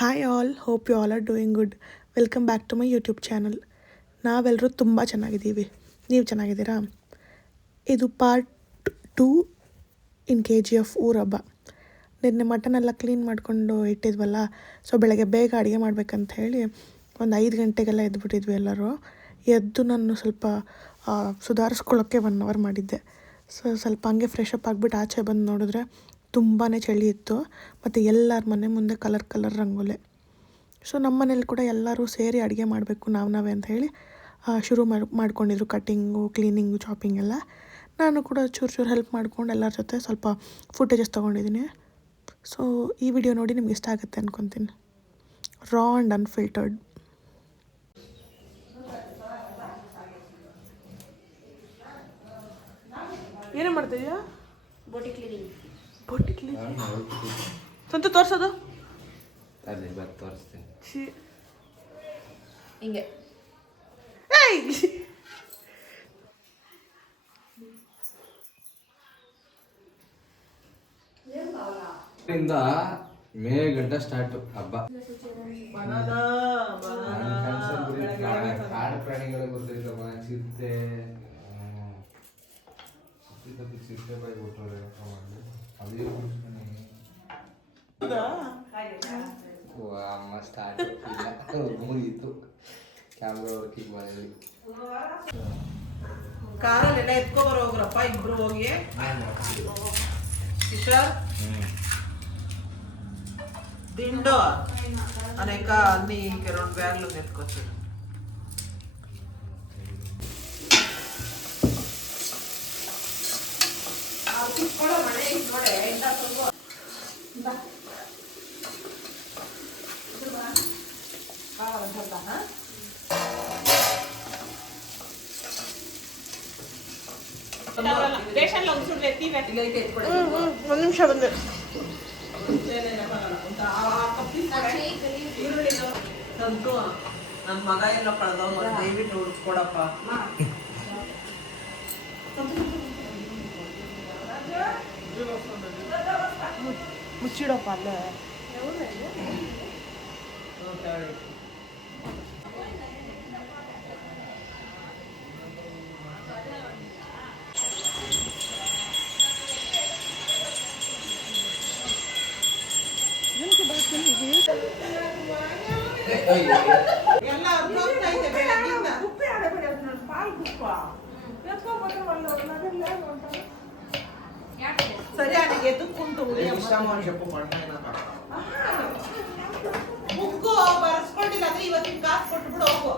Hi all, hope you all are doing good. Welcome back to my YouTube channel. ನಾವೆಲ್ಲರೂ ತುಂಬ ಚೆನ್ನಾಗಿದ್ದೀವಿ. ನೀವು ಚೆನ್ನಾಗಿದ್ದೀರಾ? ಇದು ಪಾರ್ಟ್ 2 ಇನ್ KGF ಊರ ಹಬ್ಬ. ನಿನ್ನೆ ಮಟನೆಲ್ಲ ಕ್ಲೀನ್ ಮಾಡಿಕೊಂಡು ಇಟ್ಟಿದ್ವಲ್ಲ, ಸೊ ಬೆಳಗ್ಗೆ ಬೇಗ ಅಡುಗೆ ಮಾಡ್ಬೇಕಂತ ಹೇಳಿ ಒಂದು 5 ಗಂಟೆಗೆಲ್ಲ ಎದ್ದುಬಿಟ್ಟಿದ್ವಿ ಎಲ್ಲರೂ. ಎದ್ದು ನಾನು ಸ್ವಲ್ಪ ಸುಧಾರಿಸ್ಕೊಳ್ಳೋಕ್ಕೆ 1 ಅವರ್ ಮಾಡಿದ್ದೆ. ಸೊ ಸ್ವಲ್ಪ ಹಂಗೆ ಫ್ರೆಶ್ ಅಪ್ ಆಗಿಬಿಟ್ಟು ಆಚೆ ಬಂದು ನೋಡಿದ್ರೆ ತುಂಬಾ ಚಳಿ ಇತ್ತು. ಮತ್ತು ಎಲ್ಲರ ಮನೆ ಮುಂದೆ ಕಲರ್ ರಂಗೋಲೆ. ಸೊ ನಮ್ಮ ಮನೇಲಿ ಕೂಡ ಎಲ್ಲರೂ ಸೇರಿ ಅಡುಗೆ ಮಾಡಬೇಕು ನಾವೇ ಅಂತ ಹೇಳಿ ಶುರು ಮಾಡ್ಕೊಂಡಿದ್ರು. ಕಟ್ಟಿಂಗು, ಕ್ಲೀನಿಂಗು, ಚಾಪಿಂಗ್ ಎಲ್ಲ. ನಾನು ಕೂಡ ಚೂರು ಹೆಲ್ಪ್ ಮಾಡ್ಕೊಂಡು ಎಲ್ಲರ ಜೊತೆ ಸ್ವಲ್ಪ ಫುಟೇಜಸ್ ತೊಗೊಂಡಿದ್ದೀನಿ. ಸೊ ಈ ವಿಡಿಯೋ ನೋಡಿ ನಿಮ್ಗೆ ಇಷ್ಟ ಆಗುತ್ತೆ ಅಂದ್ಕೊತೀನಿ. ರಾ ಆ್ಯಂಡ್ ಅನ್ಫಿಲ್ಟರ್ಡ್. ಏನೇ ಮಾಡ್ತಿದ್ಯಾ? ಬೋಟಿ ಕ್ಲೀನಿಂಗ್. ಸ್ವಂತ ತೋರ್ಸೋದು ತೋರಿಸ್ತೀನಿ. ಹಿಂಗೆ ಮೇ ಗಂಟ ಸ್ಟಾರ್ಟ್ ಹಬ್ಬ. ಕಾಡು ಪ್ರಾಣಿಗಳು ಗೊತ್ತಿರ್ತವ, ಚಿರತೆ ಚಿರತೆ ಬಾಯಿ ಕೊಟ್ಟರೆ ಅದೇ ಅಮ್ಮ ಸ್ಟಾರ್ಟ್ ಮುಗಿತು. ಕ್ಯಾಮ್ರಾ ವರ್ಕಿಂಗ್ ಮನೆಯಲ್ಲಿ ಕಾರಲ್ಲೆಲ್ಲ ಎತ್ಕೊಬರೋ ಹೋಗ್ರಪ್ಪ ಇಬ್ರು ಹೋಗಿ. ಕಿಶೋರ್ ದಿಂಡು ಅನೇಕ ಅన్ని రెండు బ్యాగులు ఎత్తుకొచ్చారు. ಒಂದು ನಿಮಿಷ ಬಂದೆ. ನನ್ನ ಮಗ ಎಲ್ಲ ಕಳೆದವ, ದಯವಿಟ್ಟು ಹುಡ್ಕೊಡಪ್ಪ. ಮುಚ್ಚಿಡಪ್ಪ ಅಲ್ಲೇ. ಎಲ್ಲ ಹೋಗ್ತಾ ಇದೆ ಬೆಳಗ್ಗಿಂದ. ಸರಿ ಅಲ್ಲಿಗೆ ಎದ್ದುకుంటూ ಮುಗ್ಗು ಬರ್ಸ್ಕೊಂಡಿಲ್ಲ ಅಂದ್ರೆ ಇವತ್ತಿನ ಕಾಸು ಕೊಟ್ಬಿಡು ಹೋಗು.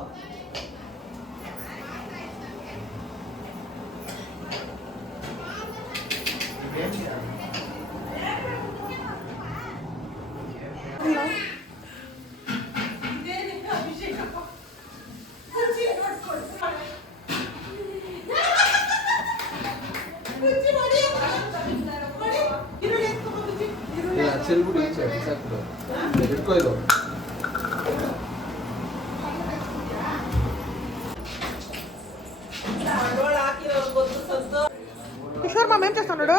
ಚೆಲ್ಬಿಟ್ಟು ಇಟ್ಕೋ ಇದು. కిషోర్ మామ ఏం చేస్తున్నాడు?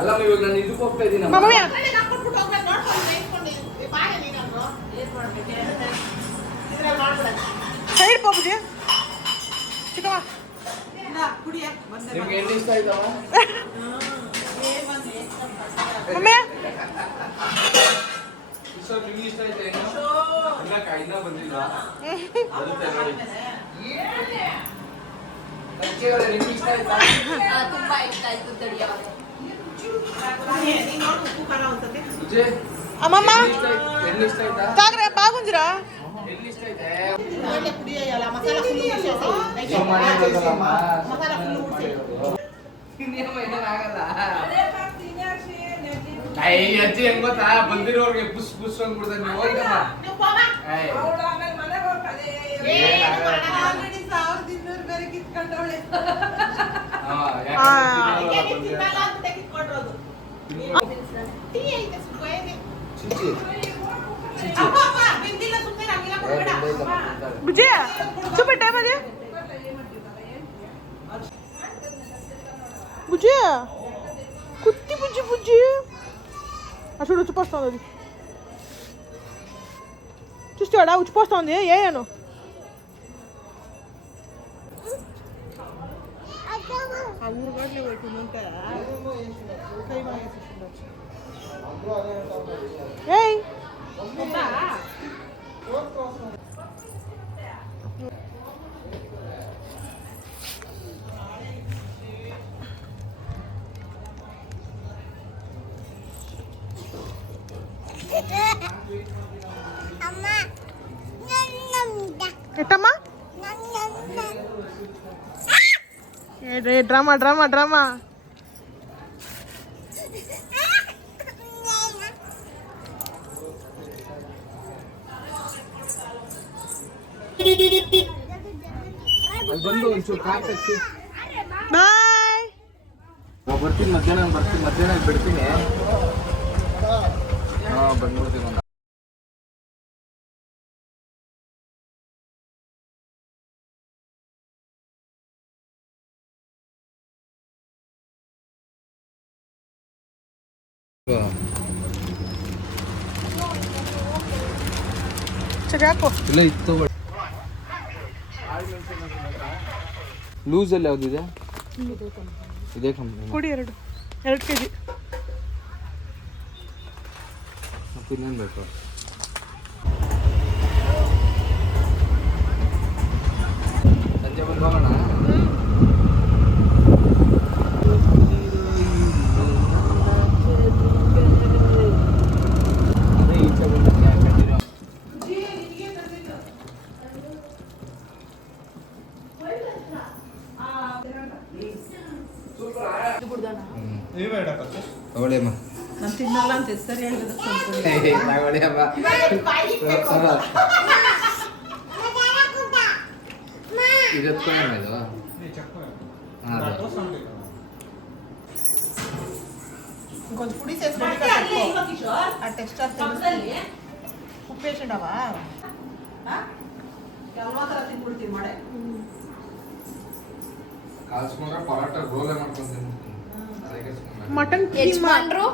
ಅಲ್ಲ ಇವಾಗ ನಾನು ಇದಕ್ಕೆ ಹೋಗ್ತಾ ಇದ್ದೀನಿ. ಸೈಡ್ ಹೋಗ್ಬಿಡಿ ಚಿಕ್ಕಮ್ಮ. ನಿಮ್ಗೆ ಎಣ್ಣೆ ಇಷ್ಟ ಆಯ್ತವ? ಮಮ್ಮಿ ಕಿಶೋರ್ ನಿಮ್ಗೆ ಇಷ್ಟ ಆಯ್ತಾ? ಇನ್ನ ಬಂದಿಲ್ವಾ? ಬರುತ್ತೆ ನೋಡಿ. ನಿಮ್ಗೆ ಇಷ್ಟ ಆಯ್ತಾ? ತುಂಬಾ ಇಷ್ಟ ಆಯ್ತು. అమ్మమ్మ ఎన్ని ఇష్ట ఆಯ್ತಾ? కాగరే బాగుందిరా. ఎన్ని ఇష్ట అయితే మసాలా ఫుల్ చేసేసి మసాలా ఫుల్ ಅಜ್ಜಿ ಹೆಂಗ್ ಗೊತ್ತಾ, ಬಂದಿರೋರ್ಗೆ ಪುಸ್ ಪುಸ್ ಅಂದ್ಬಿಡ್ತಾರೆ. ನೀವು ಹೋಗ್ತಮ್ಮ ಟೀ ಐತೆ ಸುಖ ಇದೆ. ಚಿಚಿ ವಿಜಯ ಸ್ವಲ್ಪ ಟೈಮ್ ಅದೇ ಬುಜ್ಜಿ ಕುತ್ತಿ ಬುಜ್ಜಿ ಬುಜ್ಜಿ అసలు ఉచ్చిపోస్తుంది అది చూస్తాడా ఉచ్చిపోస్తుంది ఏను ఆ ఊరు గడ్లు పెట్టుకుని ఉంటారా ఏయ్ ఎట్టమ్మా డ్రామా డ్రామా డ్రామా ಅಲ್ಲಿ ಬಂದು ಒಂಚೂರು ಕಾರ್ ತೆಗ್ಸಿ ಬಾಯ್ ಬರ್ತೀನಿ ಮಧ್ಯಾಹ್ನ ಬಿಡ್ತೀನಿ ಬಂದ್ಬಿಡ್ತೀನಿ ಒಂದು ಸರಿ ಹಾಕು ಇಲ್ಲ ಇತ್ತು ಲೂಸಲ್ಲಿ ಯಾವುದಿದೆ ಇದೇ ಕಂಪ್ನಿ ಕೊಡಿ 2 kg ಮತ್ತೆ ಇನ್ನೇನು ಬೇಕು ಸಂಜೆ ಬಂದು ಹೋಗೋಣ ಅದೇ ಈಚೆ ಬಂದು ಯಾಕಂದಿರೋ ತಗೊಳ್ಳಿ ಅಮ್ಮ ನಾನು ತಿನ್ನಲ್ಲ ಅಂತ ಹೆಸರು ಹೇಳಿದ್ರೆ ತಗೊಳ್ಳಿ ಅಮ್ಮ ಇದು ಎತ್ಕೊಂಡಮ್ಮ ಇದು ಹಾಂ ಅದೇ ఇంకొంచెం పొడి చేసి ఆ టెక్స్చర్ ఉప్పేసిండవా తిన్ಬಿಡ್ತೀನಿ ಮಾಡೆ ಕಾಲ್ಸ್ಕೊಂಡ್ರೆ ಪರಾಟ ರೋಲೆ ಮಾಡ್ಕೊಂತೀನಿ ಮಟನ್ ಯಜಮಾನ್ರು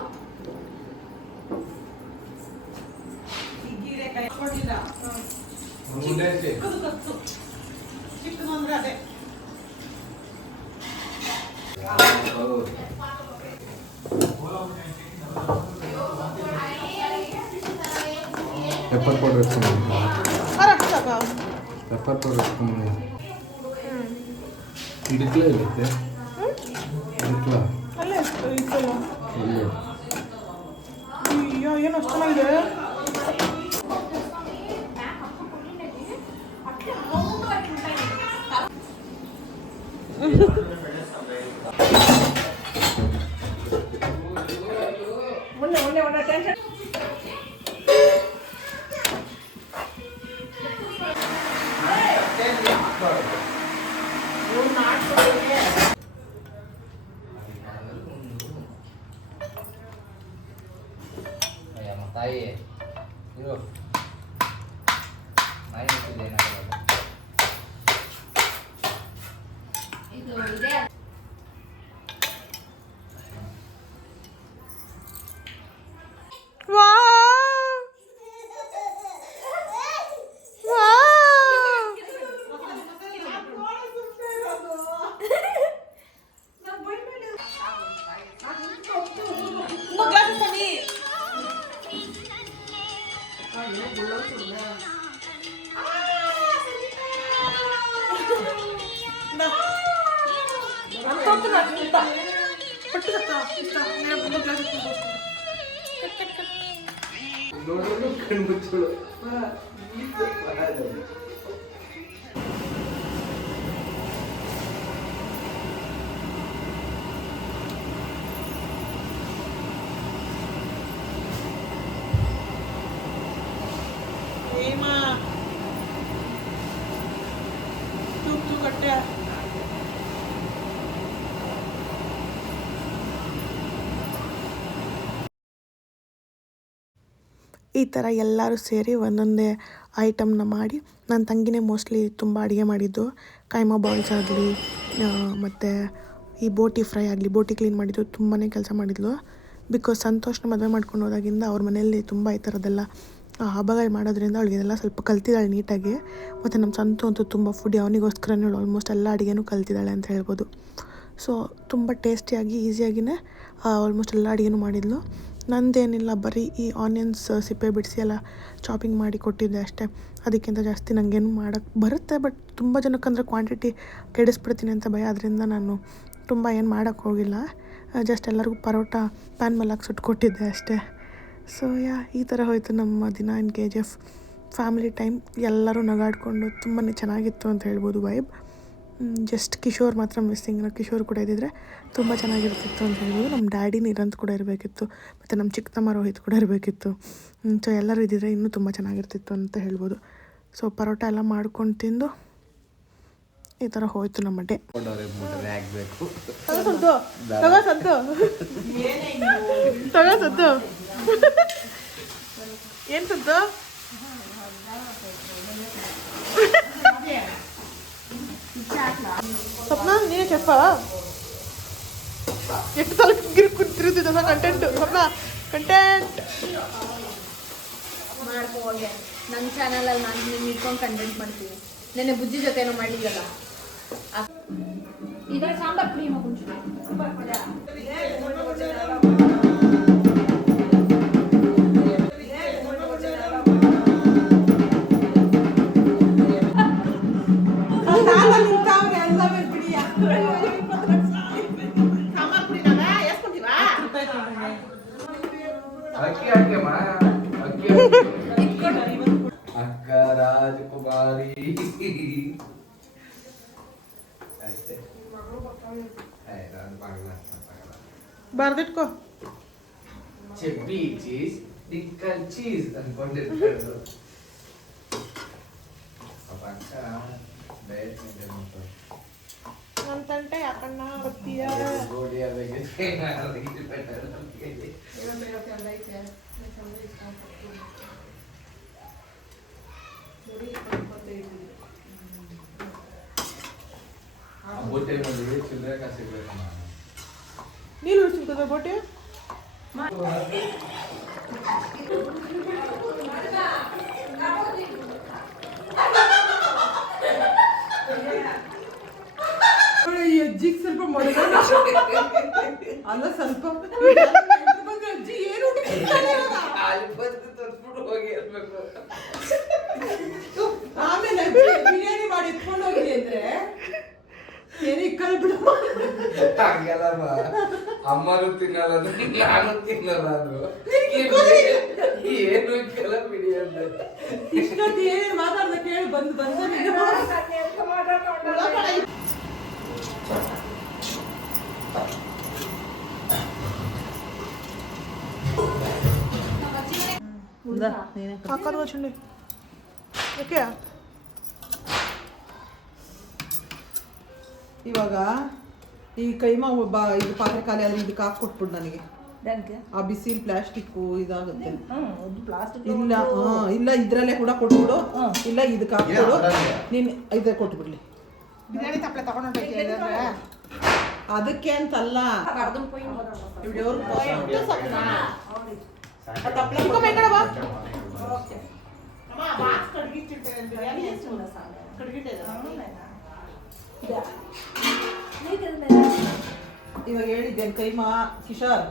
ಹೀರೆಕಾಯಿ ಕೊಟ್ಟಿಲ್ಲ ಮುಂದೆ ಚಿಕ್ಕದು ಅಂದ್ರೆ ಅದೇ ಪೆಪ್ಪರ್ ಪೌಡರ್ ಹಚ್ಕೊಂಡು ಅರಷ್ಟು ಸಾಕ ಪೆಪ್ಪರ್ ಪೌಡರ್ ಹಚ್ಕೊಂಡು ಇಡಕ್ಲ ಇರುತ್ತೆ ಇಡಕ್ಲ ಅಲ್ಲೇ ಇತ್ತಲ್ಲ ಇಲ್ಲಿ ಅಯ್ಯೋ ಏನು ಅಷ್ಟು ಚೆನ್ನಾಗಿದೆ ತಾಯಿ ಇದು ನಾಯಿ ಏನಾಗಲ್ಲ ಇದು ಇದೆ ನೋಡೋದು ಕಣ್ಮುಚ್ಚಳು ఏమా తూపు కట్టా ಈ ಥರ ಎಲ್ಲರೂ ಸೇರಿ ಒಂದೊಂದೇ ಐಟಮ್ನ ಮಾಡಿ ನನ್ನ ತಂಗಿನೇ ಮೋಸ್ಟ್ಲಿ ತುಂಬ ಅಡುಗೆ ಮಾಡಿದ್ದು. ಕೈಮಾ ಬಾಲ್ಸ್ ಆಗಲಿ ಮತ್ತು ಈ ಬೋಟಿ ಫ್ರೈ ಆಗಲಿ, ಬೋಟಿ ಕ್ಲೀನ್ ಮಾಡಿದ್ದು ತುಂಬಾ ಕೆಲಸ ಮಾಡಿದ್ಲು. ಬಿಕಾಸ್ ಸಂತೋಷನ ಮದುವೆ ಮಾಡ್ಕೊಂಡು ಹೋದಾಗಿಂದ ಅವ್ರ ಮನೆಯಲ್ಲಿ ತುಂಬ ಈ ಥರದ್ದೆಲ್ಲ ಹಬ್ಬಗಳು ಮಾಡೋದ್ರಿಂದ ಅವಳಿಗೆ ಇದೆಲ್ಲ ಸ್ವಲ್ಪ ಕಲ್ತಿದ್ದಾಳೆ ನೀಟಾಗಿ. ಮತ್ತು ನಮ್ಮ ಅಂತೂ ತುಂಬ ಫುಡಿ, ಅವನಿಗೋಸ್ಕರನೇ ಆಲ್ಮೋಸ್ಟ್ ಎಲ್ಲ ಅಡುಗೆನೂ ಕಲ್ತಿದ್ದಾಳೆ ಅಂತ ಹೇಳ್ಬೋದು. ಸೊ ತುಂಬ ಟೇಸ್ಟಿಯಾಗಿ ಈಸಿಯಾಗಿಯೇ ಆಲ್ಮೋಸ್ಟ್ ಎಲ್ಲ ಅಡುಗೆನೂ ಮಾಡಿದ್ಲು. ನಂದೇನಿಲ್ಲ, ಬರೀ ಈ ಆನಿಯನ್ಸ್ ಸಿಪ್ಪೆ ಬಿಡಿಸಿ ಎಲ್ಲ ಚಾಪಿಂಗ್ ಮಾಡಿ ಕೊಟ್ಟಿದ್ದೆ ಅಷ್ಟೇ. ಅದಕ್ಕಿಂತ ಜಾಸ್ತಿ ನನಗೇನು ಮಾಡೋಕ್ಕೆ ಬರುತ್ತೆ, ಬಟ್ ತುಂಬ ಜನಕ್ಕಂದರೆ ಕ್ವಾಂಟಿಟಿ ಕೆಡಿಸ್ಬಿಡ್ತೀನಿ ಅಂತ ಭಯ. ಅದರಿಂದ ನಾನು ತುಂಬ ಏನು ಮಾಡೋಕ್ಕೆ ಹೋಗಿಲ್ಲ. ಜಸ್ಟ್ ಎಲ್ಲರಿಗೂ ಪರೋಟ ಪ್ಯಾನ್ ಮೇಲೆ ಹಾಕಿ ಸುಟ್ಕೊಟ್ಟಿದ್ದೆ ಅಷ್ಟೇ. ಸೊ ಈ ಥರ ಹೋಯಿತು ನಮ್ಮ ದಿನ ಇನ್ KGF ಫ್ಯಾಮಿಲಿ ಟೈಮ್. ಎಲ್ಲರೂ ನಗಾಡಿಕೊಂಡು ತುಂಬಾ ಚೆನ್ನಾಗಿತ್ತು ಅಂತ ಹೇಳ್ಬೋದು ವೈಬ್. ಜಸ್ಟ್ ಕಿಶೋರ್ ಮಾತ್ರ ಮಿಸ್ಸಿಂಗ್. ಕಿಶೋರ್ ಕೂಡ ಇದ್ದಿದ್ರೆ ತುಂಬ ಚೆನ್ನಾಗಿರ್ತಿತ್ತು ಅಂತ ಹೇಳ್ಬೋದು. ನಮ್ಮ ಡ್ಯಾಡಿ ನಿರಂತ್ ಕೂಡ ಇರಬೇಕಿತ್ತು, ಮತ್ತು ನಮ್ಮ ಚಿಕ್ಕಮ್ಮ ರೋಹಿತ್ ಕೂಡ ಇರಬೇಕಿತ್ತು. ಸೊ ಎಲ್ಲರೂ ಇದ್ದಿದ್ರೆ ಇನ್ನೂ ತುಂಬ ಚೆನ್ನಾಗಿರ್ತಿತ್ತು ಅಂತ ಹೇಳ್ಬೋದು. ಸೊ ಪರೋಟ ಎಲ್ಲ ಮಾಡ್ಕೊಂಡು ತಿಂದು ಈ ಥರ ಹೋಯಿತು ನಮ್ಮ ಡೇ. ಏನು ಸದ್ದು? ಸ್ವಪ್ನ ನೀನೇ ಚೆಫ? ಎಷ್ಟು ಸಲ ಕುಂತಿರುತ್ತಿದ್ದ ಕಂಟೆಂಟು ಸ್ವಪ್ನ, ಕಂಟೆಂಟ್ ಮಾಡ್ಕೋಗೆ ನಮ್ಮ ಚಾನಲಲ್ಲಿ ನಾನು ನಿನ್ನ ಇಟ್ಕೊಂಡು ಕಂಟೆಂಟ್ ಮಾಡ್ತೀನಿ. ನೆನ್ನೆ ಬುಜ್ಜಿ ಜೊತೆ ಏನೋ ಮಾಡಿದ್ಯಲ್ಲ, ಇದ್ರ ಸಾಂಬಾರ್ ಪುಡಿ ಮಗುಂಚು ಅಕ್ಕ ರಾಜಕುಮಾರಿ ಬರ್ದಿಟ್ಕೋ. ಚೆಬ್ಬಿ ಚೀಸ್, ಟಿಕ್ಕಲ್ ಚೀಸ್ ಅನ್ಕೊಂಡಿರ್ತಾರೆ. ಅಕ್ಕ ನನ್ನ ತಂಟೆ ಯಾಕಣ್ಣ ಬರ್ತೀಯ? ಚಿಲ್ಲರೆ ಕಾಸು ಸಿಗ್ಬೇಕು. ನೀರು ಸಿಗ್ತದೆ ಬೋಟೆ? ಈ ಅಜ್ಜಿಗೆ ಸ್ವಲ್ಪ ಮಡಗ ಅಲ್ಲ, ಸ್ವಲ್ಪ ಅಜ್ಜಿ ಏನು ಆಮೇಲೆ ಬಿರಿಯಾನಿ ಮಾಡಿ ಇಟ್ಕೊಂಡು ಹೋಗಿ ಅಂದ್ರೆ ಹಂಗೆಲ್ಲಮ್ಮ ಅಮ್ಮನೂ ತಿನ್ನಲ್ಲ, ನಾನು ತಿನ್ನಲ್ಲ ಅಂದ್ರು. ಏನು ಕೆಲ ಬಿಡಿ ಅಂದ್ರೆ ಇಷ್ಟೊತ್ತು ಏನೇನು ಮಾತಾಡ್ದ ಕೇಳಿ ಬಂದು ಹಾಕೋದು ಚುಂಡಿ ಯಾಕೆ? ಇವಾಗ ಈ ಕೈಮಾ ಇದು ಪಾತ್ರೆ ಖಾಲಿ ಆದ್ರೆ ಇದಕ್ಕೆ ಹಾಕ್ಕೊಟ್ಬಿಡು ನನಗೆ. ಆ ಬಿಸಿಲ್ ಪ್ಲಾಸ್ಟಿಕ್ ಇದಾಗುತ್ತೆ. ಇಲ್ಲ ಇದ್ರಲ್ಲೇ ಕೂಡ ಕೊಟ್ಬಿಡು, ಇಲ್ಲ ಇದಕ್ಕೆ ಹಾಕ್ಬಿಡು. ನೀನು ಇದೇ ಕೊಟ್ಬಿಡ್ಲಿ. ಬಿರಿಯಾನಿ ತಪ್ಪಲೆ ತಗೊಂಡು ಅದಕ್ಕೆ ಅಂತಲ್ಲ, ಇವಾಗ ಹೇಳಿದ್ದೇನೆ ಕೈಮಾ ಕಿಶೋರ್.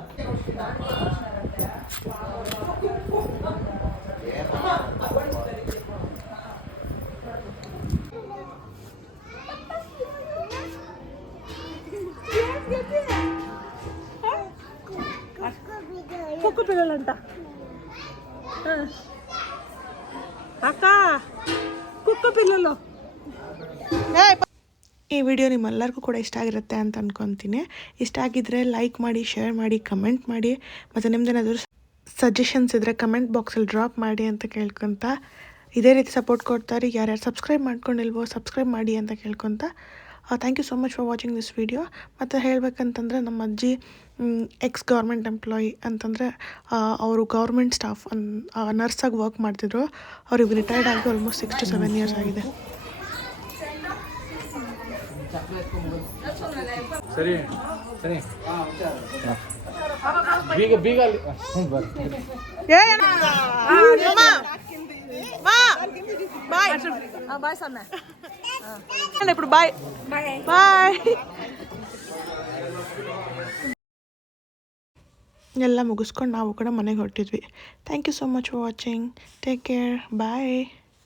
ಕುಕ್ಕು ಪಿಲ್ಲಂಟ ಅಕ್ಕ, ಕುಕ್ಕು ಪಿಲ್ಲಲು. ಈ ವಿಡಿಯೋ ನಿಮ್ಮೆಲ್ಲರಿಗೂ ಕೂಡ ಇಷ್ಟ ಆಗಿರುತ್ತೆ ಅಂತ ಅಂದ್ಕೊತೀನಿ. ಇಷ್ಟ ಆಗಿದ್ದರೆ ಲೈಕ್ ಮಾಡಿ, ಶೇರ್ ಮಾಡಿ, ಕಮೆಂಟ್ ಮಾಡಿ, ಮತ್ತು ನಿಮ್ದೇನಾದರೂ ಸಜೆಷನ್ಸ್ ಇದ್ದರೆ ಕಮೆಂಟ್ ಬಾಕ್ಸಲ್ಲಿ ಡ್ರಾಪ್ ಮಾಡಿ ಅಂತ ಕೇಳ್ಕೊತ, ಇದೇ ರೀತಿ ಸಪೋರ್ಟ್ ಕೊಡ್ತಾರೆ. ಯಾರ್ಯಾರು ಸಬ್ಸ್ಕ್ರೈಬ್ ಮಾಡ್ಕೊಂಡಿಲ್ವೋ ಸಬ್ಸ್ಕ್ರೈಬ್ ಮಾಡಿ ಅಂತ ಕೇಳ್ಕೊತ thank you so much for watching this video. ಮತ್ತು ಹೇಳಬೇಕಂತಂದರೆ ನಮ್ಮ ಅಜ್ಜಿ ಎಕ್ಸ್ ಗೌರ್ಮೆಂಟ್ ಎಂಪ್ಲಾಯಿ ಅಂತಂದರೆ ಅವರು ಗೌರ್ಮೆಂಟ್ ಸ್ಟಾಫ್ ನರ್ಸಾಗಿ ವರ್ಕ್ ಮಾಡ್ತಿದ್ರು. ಅವ್ರಿಗೆ ರಿಟೈರ್ಡ್ ಆಗಿ ಆಲ್ಮೋಸ್ಟ್ 6 to 7 years ಆಗಿದೆ. ಸರಿ ಸರಿ ಬೀಗ ಬೀಗ ಅಲ್ಲಿ ಬರ್ತೀನಿ. ఇప్పుడు బాయ్ బాయ్ ಎಲ್ಲ ಮುಗಿಸ್ಕೊಂಡು ನಾವು ಕೂಡ ಮನೆಗೆ ಹೊರಟಿದ್ವಿ. Thank you so much for watching. Take care. Bye.